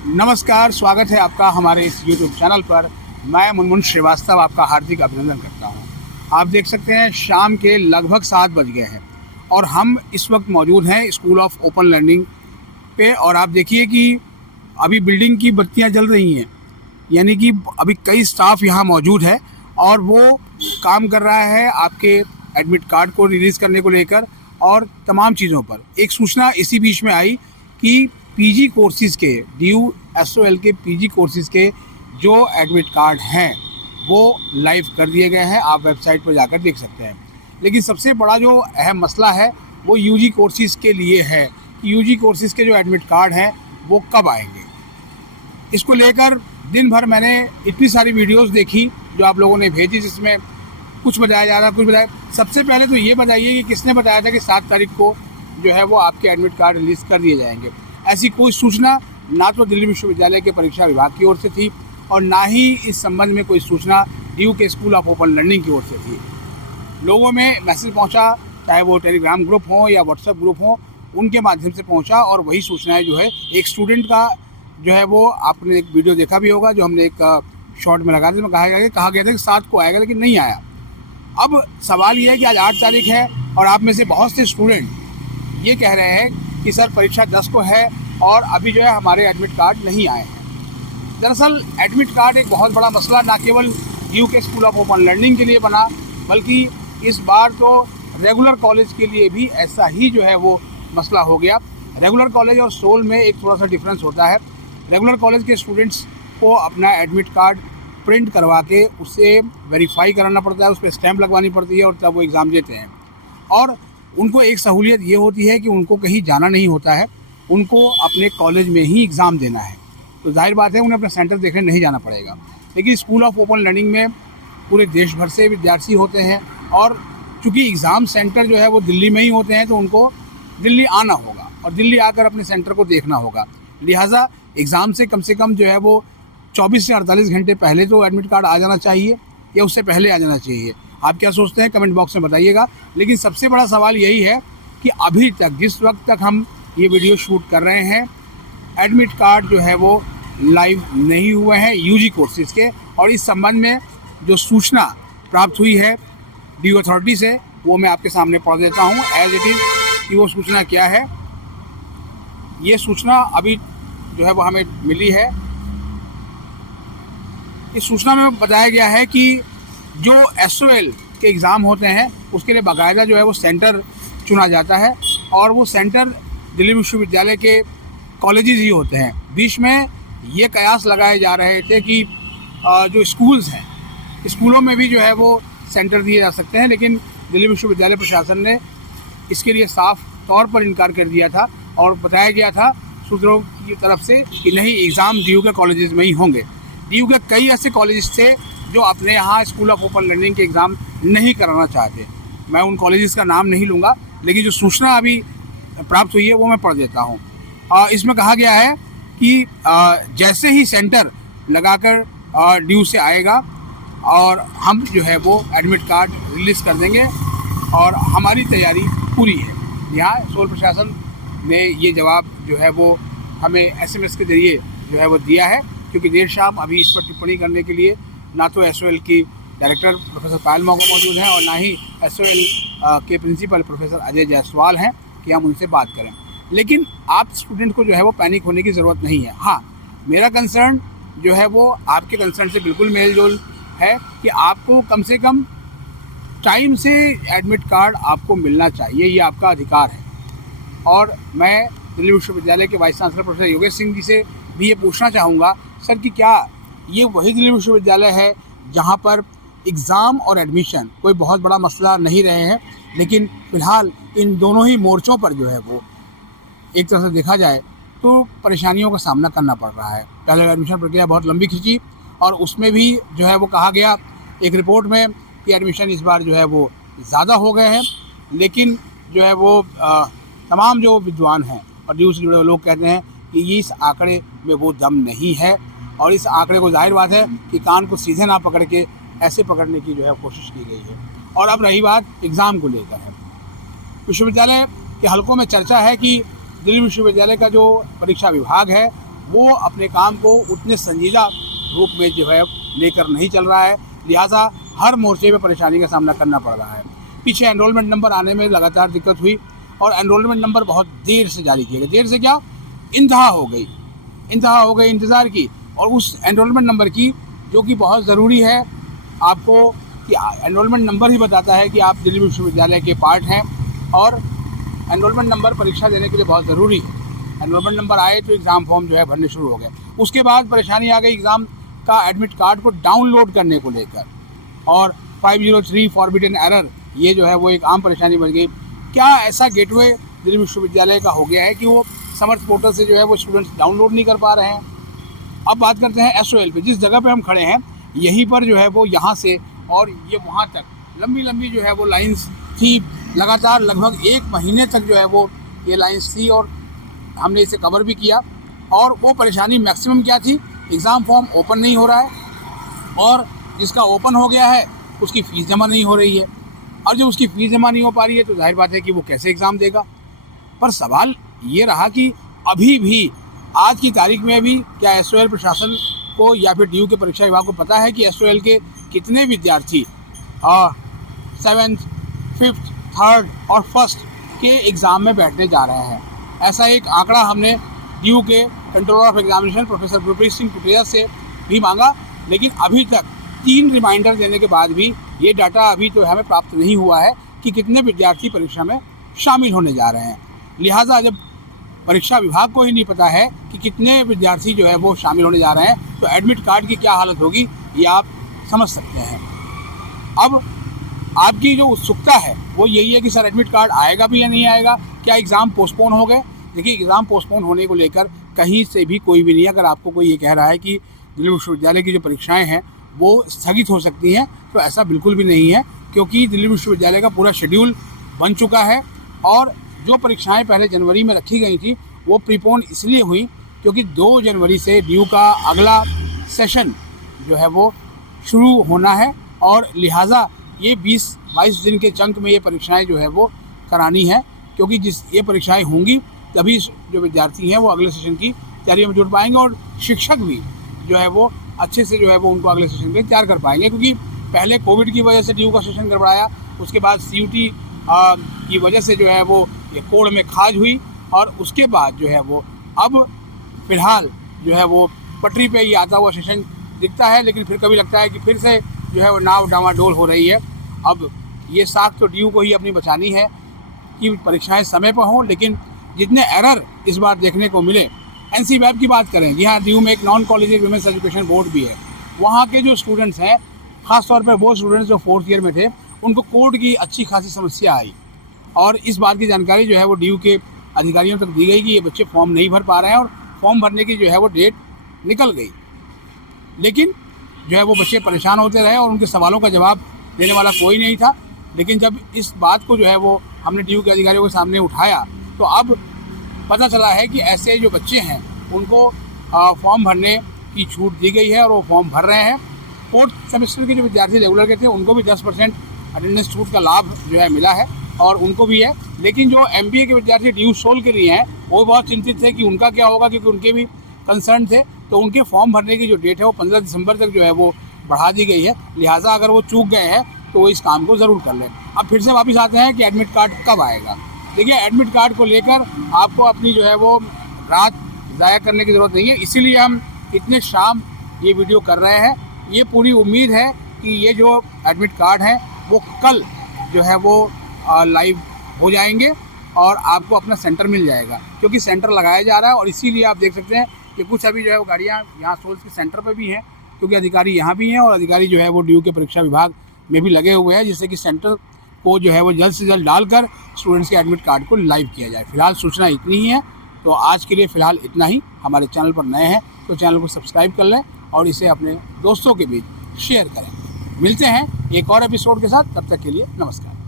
नमस्कार, स्वागत है आपका हमारे इस YouTube चैनल पर। मैं मुनमुन श्रीवास्तव आपका हार्दिक अभिनंदन करता हूं। आप देख सकते हैं शाम के लगभग 7 बज गए हैं और हम इस वक्त मौजूद हैं स्कूल ऑफ ओपन लर्निंग पे। और आप देखिए कि अभी बिल्डिंग की बत्तियां जल रही हैं, यानी कि अभी कई स्टाफ यहाँ मौजूद है और वो काम कर रहा है आपके एडमिट कार्ड को रिलीज़ करने को लेकर और तमाम चीज़ों पर। एक सूचना इसी बीच में आई कि पीजी कोर्सेज़ के DU-SOL के पीजी कोर्सेज़ के जो एडमिट कार्ड हैं वो लाइव कर दिए गए हैं। आप वेबसाइट पर जाकर देख सकते हैं। लेकिन सबसे बड़ा जो अहम मसला है वो यूजी कोर्सेज़ के लिए है कि यूजी कोर्सेज़ के जो एडमिट कार्ड हैं वो कब आएंगे। इसको लेकर दिन भर मैंने इतनी सारी वीडियोस देखी जो आप लोगों ने भेजी, जिसमें कुछ बताया जा रहा, कुछ बताया। सबसे पहले तो ये बताइए कि किसने बताया था कि 7 तारीख को जो है वो आपके एडमिट कार्ड रिलीज़ कर दिए जाएंगे। ऐसी कोई सूचना ना तो दिल्ली विश्वविद्यालय के परीक्षा विभाग की ओर से थी और ना ही इस संबंध में कोई सूचना DU के स्कूल ऑफ ओपन लर्निंग की ओर से थी। लोगों में मैसेज पहुंचा, चाहे वो टेलीग्राम ग्रुप हो या व्हाट्सएप ग्रुप हो, उनके माध्यम से पहुंचा और वही सूचनाएं जो है एक स्टूडेंट का जो है वो आपने एक वीडियो देखा भी होगा जो हमने एक शॉर्ट में लगा, जिसमें कहा गया था कि 7 को आएगा, लेकिन नहीं आया। अब सवाल ये है कि आज 8 तारीख है और आप में से बहुत से स्टूडेंट ये कह रहे हैं कि सर परीक्षा 10 को है और अभी जो है हमारे एडमिट कार्ड नहीं आए हैं। दरअसल एडमिट कार्ड एक बहुत बड़ा मसला ना केवल DU के स्कूल ऑफ ओपन लर्निंग के लिए बना, बल्कि इस बार तो रेगुलर कॉलेज के लिए भी ऐसा ही जो है वो मसला हो गया। रेगुलर कॉलेज और सोल में एक थोड़ा सा डिफरेंस होता है। रेगुलर कॉलेज के स्टूडेंट्स को अपना एडमिट कार्ड प्रिंट करवा के उसे वेरीफाई कराना पड़ता है, उस पर स्टैंप लगवानी पड़ती है और तब वो एग्ज़ाम देते हैं। और उनको एक सहूलियत ये होती है कि उनको कहीं जाना नहीं होता है, उनको अपने कॉलेज में ही एग्ज़ाम देना है। तो जाहिर बात है उन्हें अपना सेंटर देखने नहीं जाना पड़ेगा। लेकिन स्कूल ऑफ ओपन लर्निंग में पूरे देश भर से विद्यार्थी होते हैं और चूँकि एग्ज़ाम सेंटर जो है वो दिल्ली में ही होते हैं तो उनको दिल्ली आना होगा और दिल्ली आकर अपने सेंटर को देखना होगा। लिहाजा एग्ज़ाम से कम जो है वो 24 से 48 घंटे पहले तो एडमिट कार्ड आ जाना चाहिए या उससे पहले आ जाना चाहिए। आप क्या सोचते हैं कमेंट बॉक्स में बताइएगा। लेकिन सबसे बड़ा सवाल यही है कि अभी तक जिस वक्त तक हम ये वीडियो शूट कर रहे हैं एडमिट कार्ड जो है वो लाइव नहीं हुए हैं यूजी कोर्सेज़ के। और इस संबंध में जो सूचना प्राप्त हुई है DU अथॉरिटी से वो मैं आपके सामने पढ़ देता हूँ एज इट इज़ कि वो सूचना क्या है। ये सूचना अभी जो है वो हमें मिली है। इस सूचना में बताया गया है कि जो SOL के एग्ज़ाम होते हैं उसके लिए बाकायदा जो है वो सेंटर चुना जाता है और वो सेंटर दिल्ली विश्वविद्यालय के कॉलेजेस ही होते हैं। बीच में ये कयास लगाए जा रहे थे कि जो स्कूल्स हैं स्कूलों में भी जो है वो सेंटर दिए जा सकते हैं, लेकिन दिल्ली विश्वविद्यालय प्रशासन ने इसके लिए साफ तौर पर इनकार कर दिया था और बताया गया था सूत्रों की तरफ से कि नहीं, एग्ज़ाम DU के कॉलेजेस में ही होंगे। DU के कई ऐसे कॉलेजेस थे जो अपने यहाँ स्कूल ऑफ ओपन लर्निंग के एग्ज़ाम नहीं कराना चाहते। मैं उन कॉलेजेस का नाम नहीं लूँगा, लेकिन जो सूचना अभी प्राप्त हुई है वो मैं पढ़ देता हूँ। इसमें कहा गया है कि जैसे ही सेंटर लगाकर DU से आएगा और हम जो है वो एडमिट कार्ड रिलीज़ कर देंगे और हमारी तैयारी पूरी है। यहाँ सोल प्रशासन ने ये जवाब जो है वो हमें SMS के ज़रिए जो है वो दिया है, क्योंकि देर शाम अभी इस पर टिप्पणी करने के लिए ना तो SOL की डायरेक्टर प्रोफेसर पायल मौको मौजूद हैं और ना ही SOL के प्रिंसिपल प्रोफेसर अजय जायसवाल हैं कि हम उनसे बात करें। लेकिन आप स्टूडेंट को जो है वो पैनिक होने की ज़रूरत नहीं है। हाँ, मेरा कंसर्न जो है वो आपके कंसर्न से बिल्कुल मेल जोल है कि आपको कम से कम टाइम से एडमिट कार्ड आपको मिलना चाहिए, ये आपका अधिकार है। और मैं दिल्ली विश्वविद्यालय के vice chancellor professor Yogesh Singh ji से भी ये पूछना चाहूँगा सर कि क्या ये वही दिल्ली विश्वविद्यालय है जहाँ पर एग्ज़ाम और एडमिशन कोई बहुत बड़ा मसला नहीं रहे हैं, लेकिन फ़िलहाल इन दोनों ही मोर्चों पर जो है वो एक तरह से देखा जाए तो परेशानियों का सामना करना पड़ रहा है। पहले एडमिशन प्रक्रिया बहुत लंबी खिंची और उसमें भी जो है वो कहा गया एक रिपोर्ट में कि एडमिशन इस बार जो है वो ज़्यादा हो गए हैं, लेकिन जो है वो तमाम जो विद्वान हैं और DU से जुड़े लोग कहते हैं कि ये इस आंकड़े में वो दम नहीं है और इस आंकड़े को जाहिर बात है कि कान को सीधे ना पकड़ के ऐसे पकड़ने की जो है कोशिश की गई है। और अब रही बात एग्ज़ाम को लेकर है, विश्वविद्यालय के हलकों में चर्चा है कि दिल्ली विश्वविद्यालय का जो परीक्षा विभाग है वो अपने काम को उतने संजीदा रूप में जो है लेकर नहीं चल रहा है, लिहाजा हर मोर्चे पे परेशानी का सामना करना पड़ रहा है। पीछे एनरोलमेंट नंबर आने में लगातार दिक्कत हुई और एनरोलमेंट नंबर बहुत देर से जारी किए गए। देर से क्या, इंतहा हो गई इंतज़ार की, और उस एनरोलमेंट नंबर की जो कि बहुत ज़रूरी है आपको, कि एनरोलमेंट नंबर ही बताता है कि आप दिल्ली विश्वविद्यालय के पार्ट हैं, और एनरोलमेंट नंबर परीक्षा देने के लिए बहुत ज़रूरी है। एनरोलमेंट नंबर आए तो एग्ज़ाम फॉर्म जो है भरने शुरू हो गए। उसके बाद परेशानी आ गई एग्ज़ाम का एडमिट कार्ड को डाउनलोड करने को लेकर, और 503 फॉरबिडन एरर, ये जो है वो एक आम परेशानी बन गई। क्या ऐसा गेटवे दिल्ली विश्वविद्यालय का हो गया है कि वो समर्थ पोर्टल से जो है वो स्टूडेंट्स डाउनलोड नहीं कर पा रहे हैं? अब बात करते हैं SOL पे। जिस जगह पे हम खड़े हैं यहीं पर जो है वो यहाँ से और ये वहाँ तक लंबी जो है वो लाइंस थी, लगातार लगभग 1 महीने तक जो है वो ये लाइंस थी, और हमने इसे कवर भी किया। और वो परेशानी मैक्सिमम क्या थी, एग्ज़ाम फॉर्म ओपन नहीं हो रहा है, और जिसका ओपन हो गया है उसकी फ़ीस जमा नहीं हो रही है, और जो उसकी फ़ीस जमा नहीं हो पा रही है तो जाहिर बात है कि वो कैसे एग्ज़ाम देगा। पर सवाल ये रहा कि अभी भी आज की तारीख में भी क्या SOL प्रशासन को या फिर DU के परीक्षा विभाग को पता है कि SOL के कितने विद्यार्थी 7th, 5th, 3rd और 1st के एग्ज़ाम में बैठने जा रहे हैं? ऐसा एक आंकड़ा हमने DU के controller of examination professor Gurpreet Singh कुटिया से भी मांगा, लेकिन अभी तक 3 रिमाइंडर देने के बाद भी ये डाटा अभी तो हमें प्राप्त नहीं हुआ है कि कितने विद्यार्थी परीक्षा में शामिल होने जा रहे हैं। लिहाजा जब परीक्षा विभाग को ही नहीं पता है कि कितने विद्यार्थी जो है वो शामिल होने जा रहे हैं, तो एडमिट कार्ड की क्या हालत होगी ये आप समझ सकते हैं। अब आपकी जो उत्सुकता है वो यही है कि सर एडमिट कार्ड आएगा भी या नहीं आएगा, क्या एग्ज़ाम पोस्टपोन हो गए? देखिए, एग्ज़ाम पोस्टपोन होने को लेकर कहीं से भी कोई भी नहीं। अगर आपको कोई ये कह रहा है कि दिल्ली विश्वविद्यालय की जो परीक्षाएं हैं वो स्थगित हो सकती हैं, तो ऐसा बिल्कुल भी नहीं है, क्योंकि दिल्ली विश्वविद्यालय का पूरा शेड्यूल बन चुका है। और जो परीक्षाएं पहले जनवरी में रखी गई थी वो प्रीपोन इसलिए हुई क्योंकि 2 जनवरी से DU का अगला सेशन जो है वो शुरू होना है, और लिहाजा ये 20-22 दिन के चंक में ये परीक्षाएं जो है वो करानी है, क्योंकि जिस ये परीक्षाएं होंगी तभी जो विद्यार्थी हैं वो अगले सेशन की तैयारी में जुट पाएंगे, और शिक्षक भी जो है वो अच्छे से जो है वो उनको अगले सेशन के तैयार कर पाएंगे। क्योंकि पहले कोविड की वजह से DU का सेशन गड़बड़ाया, उसके बाद CUT की वजह से जो है वो ये कोड़ में खाज हुई, और उसके बाद जो है वो अब फ़िलहाल जो है वो पटरी पे ये आता हुआ सेशन दिखता है, लेकिन फिर कभी लगता है कि फिर से जो है वो नाव डामाडोल हो रही है। अब ये साख तो DU को ही अपनी बचानी है कि परीक्षाएं समय पर हों, लेकिन जितने एरर इस बार देखने को मिले, NC-WEB की बात करें, जी हाँ, DU में एक non collegiate women's education board भी है। वहाँ के जो स्टूडेंट्स हैं, ख़ासतौर पर वो स्टूडेंट्स जो 4th ईयर में थे, उनको कोड की अच्छी खासी समस्या आई, और इस बात की जानकारी जो है वो DU के अधिकारियों तक दी गई कि ये बच्चे फॉर्म नहीं भर पा रहे हैं, और फॉर्म भरने की जो है वो डेट निकल गई। लेकिन जो है वो बच्चे परेशान होते रहे और उनके सवालों का जवाब देने वाला कोई नहीं था। लेकिन जब इस बात को जो है वो हमने DU के अधिकारियों के सामने उठाया, तो अब पता चला है कि ऐसे जो बच्चे हैं उनको फॉर्म भरने की छूट दी गई है, और वो फॉर्म भर रहे हैं। 4th सेमेस्टर के जो विद्यार्थी रेगुलर के थे उनको भी 10% अटेंडेंस छूट का लाभ जो है मिला है, और उनको भी है। लेकिन जो MBA के विद्यार्थी DU सोल के लिए हैं वो बहुत चिंतित थे कि उनका क्या होगा, क्योंकि उनके भी कंसर्न थे। तो उनके फॉर्म भरने की जो डेट है वो 15 दिसंबर तक जो है वो बढ़ा दी गई है। लिहाजा अगर वो चूक गए हैं तो वो इस काम को ज़रूर कर लें। अब फिर से वापस आते हैं कि एडमिट कार्ड कब आएगा। देखिए, एडमिट कार्ड को लेकर आपको अपनी जो है वो रात ज़ाया करने की ज़रूरत नहीं है, इसीलिए हम इतने शाम ये वीडियो कर रहे हैं। ये पूरी उम्मीद है कि ये जो एडमिट कार्ड हैं वो कल जो है वो लाइव हो जाएंगे और आपको अपना सेंटर मिल जाएगा, क्योंकि सेंटर लगाया जा रहा है। और इसीलिए आप देख सकते हैं कि कुछ अभी जो है वो गाड़ियाँ यहाँ सोल्स के सेंटर पर भी हैं, क्योंकि अधिकारी यहाँ भी हैं और अधिकारी जो है वो DU के परीक्षा विभाग में भी लगे हुए हैं, जिससे कि सेंटर को जो है वो जल्द से जल्द डालकर स्टूडेंट्स के एडमिट कार्ड को लाइव किया जाए। फिलहाल सूचना इतनी ही है, तो आज के लिए फ़िलहाल इतना ही। हमारे चैनल पर नए हैं तो चैनल को सब्सक्राइब कर लें और इसे अपने दोस्तों के बीच शेयर करें। मिलते हैं एक और एपिसोड के साथ, तब तक के लिए नमस्कार।